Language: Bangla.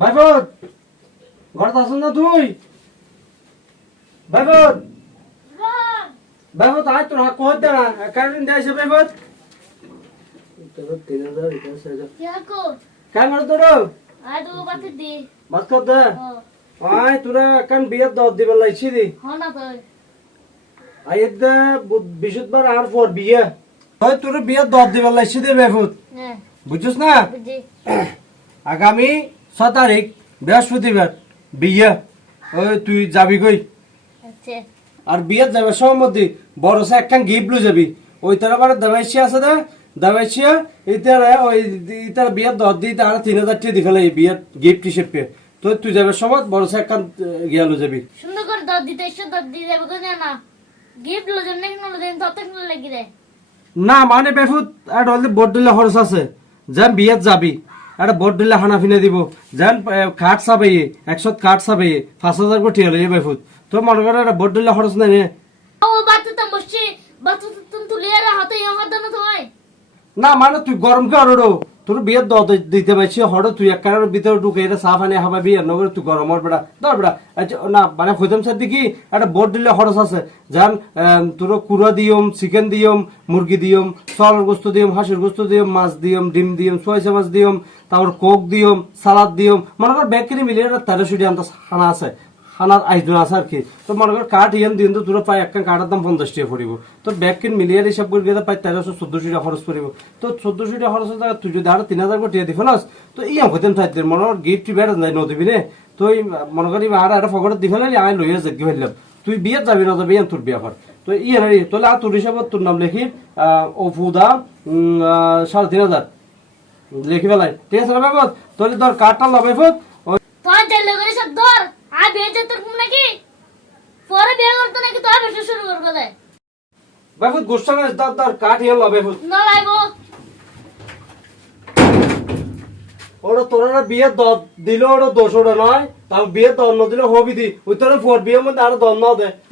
বাইফত ঘরত আছ না তুই? বাইফত বাইফত আয় তোর হাত কত দেনা কারেন্ট দেয়ছে বাইফত তোর 3000 এটা সাজা কাম আর তোর বাত কর দে আয় তোরা কান বিয়ে দাও দিবে লাইছি দি আয় দে বিশুদ্ধবার আর পর বিয়ে হয় তোর বিয়ে দাও দিবে লাইছি দে বাইফত বুঝছস না আগামী 6 তারিখ বৃহস্পতিবার বিয়ে ওই তুই যাবি কই আর বিয়ে যাবে সম্মতি বড় সে একখান গিফট লই যাবি ওই তার আবার দাবাইছি আছে দে দাবাইছি ইতার ওই ইতার বিয়ে দর দি তার 3000 টাকা দিখালে বিয়ের গিফট হিসেবে তো তুই যাবে সময় বড় সে একখান গিয়া লই যাবি সুন্দর করে দর দিতে এসে দর দিয়ে যাবে কোন না গিফট লো জন্য কি লো দেন তত কি লাগি রে না মানে বেফুত আর অলরেডি বোর্ড দিলে খরচ আছে যান বিয়েত যাবি একটা বোর্ড দিলে হানা ফিনে দিব যান কাঠ চাবে 100 কাঠ চাবে 5000 কোটি হলে বেফুত তো মনে করে একটা বোর্ড দিলে খরচ নাই রে ও বাত তো বসছি বাত তো তুলিয়ারে হাতে ইয়া দন তোমায় না মানে তুই গরম কে হড়ো তোর বিয়ে দত দিতে পারছি হড়ো তুই এক কারণের ভিতরে ঢুকে এটা সাফ আনে হাবাবি আর নগরে তুই গরম হর বেড়া ধর বেড়া আচ্ছা না মানে হইতাম স্যার দেখি একটা বোর্ড দিলে খরচ আছে যান তোর কুড়া দিয়ম চিকেন দিয়ম মুরগি দিয়ম চাউলের গোস্ত দিয়ম হাঁসের গোস্ত দিয়ম মাছ দিয়ম ডিম দিয়ম সয়াসা মাছ দিয়ম তারপর কোক দিয়ম সালাদ দিয়ম মনে কর ব্যাগ কিনে মিলিয়ে 1300 আনতা খানা আছে খানার আয়োজন আছে আর কি তো মনে কর কাঠ ইয়ান দিন তো তোর প্রায় একটা কাঠের দাম 50 টাকা পড়িব তোর ব্যাগ কিন মিলিয়ে হিসাব করে গেলে প্রায় 1300-1400 টাকা খরচ পড়িব তো 1400 টাকা খরচ টাকা তুই যদি আরো 3000 কোটি দিয়ে ফেলাস তো ইয়া হইতেন থাকতে মনে কর গিফট বেড়া যায় নদিবি রে তো মনে করি আর একটা ফকটে দি ফেলালি আমি লইয়া যাই ফেললাম তুই বিয়ে যাবি না যাবি তোর বিয়ে কর তো ইয়া রে তোলে আর তোর হিসাবে তোর নাম লিখি ওফুদা 3500 লিখি ফেলাই ঠিক আছে না বাবু তোলে তোর কাঠটা লাগাই ফুট তোর জেলে করে সব ধর আর বিয়ে যেতে তুমি নাকি পরে বিয়ে করতে নাকি তোর বেশি শুরু করবে দে বাবু গুস্সা না তার কাঠ ইয়া লাগাই ফুট না লাইবো ওরা তোরা বিয়ে দিল ওরা 200 নয় তাও বিয়ে দর না দিলে হবি দি ওই তোরা ফোর বিয়ের মধ্যে আরো দর না দে